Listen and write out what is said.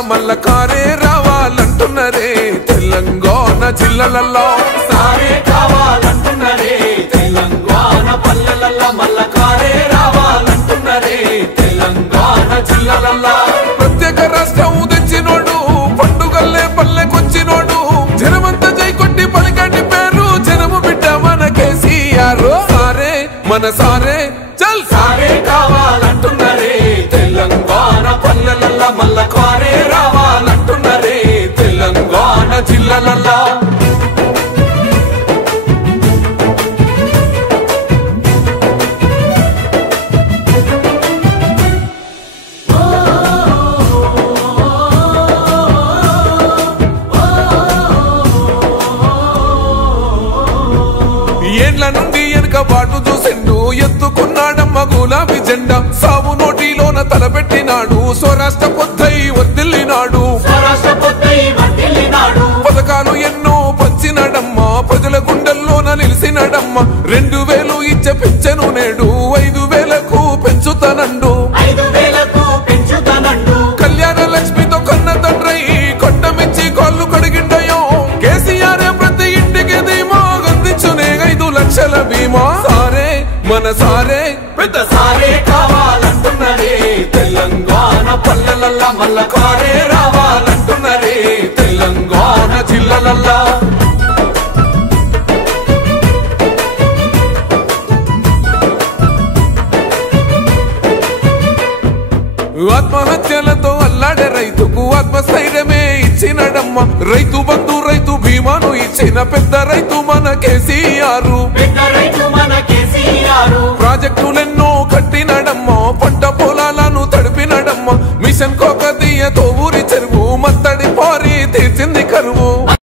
మల్ల కారే రావాలంటున్నరే. తెలంగాణ జిల్లాలలో సారే కావాలంటున్నరే. తెలంగాణ పల్లెలల్లా మల్ల కారే రావాలంటున్నరే. తెలంగాణ జిల్లాలల్లా. ప్రత్యేక రాష్ట్రం తెచ్చినోడు పండుగల్లే పల్లెకొచ్చినోడు. జనమంతా జై కొట్టి పలికండి పేరు జనము బిడ్డ మన కేసీఆర్. సారే మన సారే చల్. సారే కావాలంటున్నరే ఏండ్ల నుండి వెనక బాటు చూసిండు ఎత్తుకున్నాడమ్మ గులాబీ జెండా. సాగు నోటిలోన తలపెట్టినాడు స్వరాష్ట్ర పొద్దై వర్దిల్లినాడు పథకాలు ఎన్నో పంచినాడమ్మ ప్రజల గుండెల్లోన నిలిచినాడమ్మ రెండు వేలు ఇచ్చే పెంచెను నేడు ఐదు మన సారే పెద్ద సారే కావాలంటున్నరే. తెలంగాణ పల్లెలల్లా మల్ల కారే రావాలంటున్నరే. తెలంగాణ జిల్లాలల్లా. ఆత్మహత్యలతో అల్లాడే రైతుకు ఆత్మస్థైర్యమే. ఇచ్చినడమ్మ రైతు బంధు రైతు భీమాను ఇచ్చిన పెద్ద రైతు మన కేసీఆర్. ప్రాజెక్టులెన్నో కట్టినడమ్మ. పంట పొలాలను తడిపినడమ్మ. మిషన్ కోక కోకతీయ ఊరి చెరువు మత్తడి పారి తీర్చింది కరువు.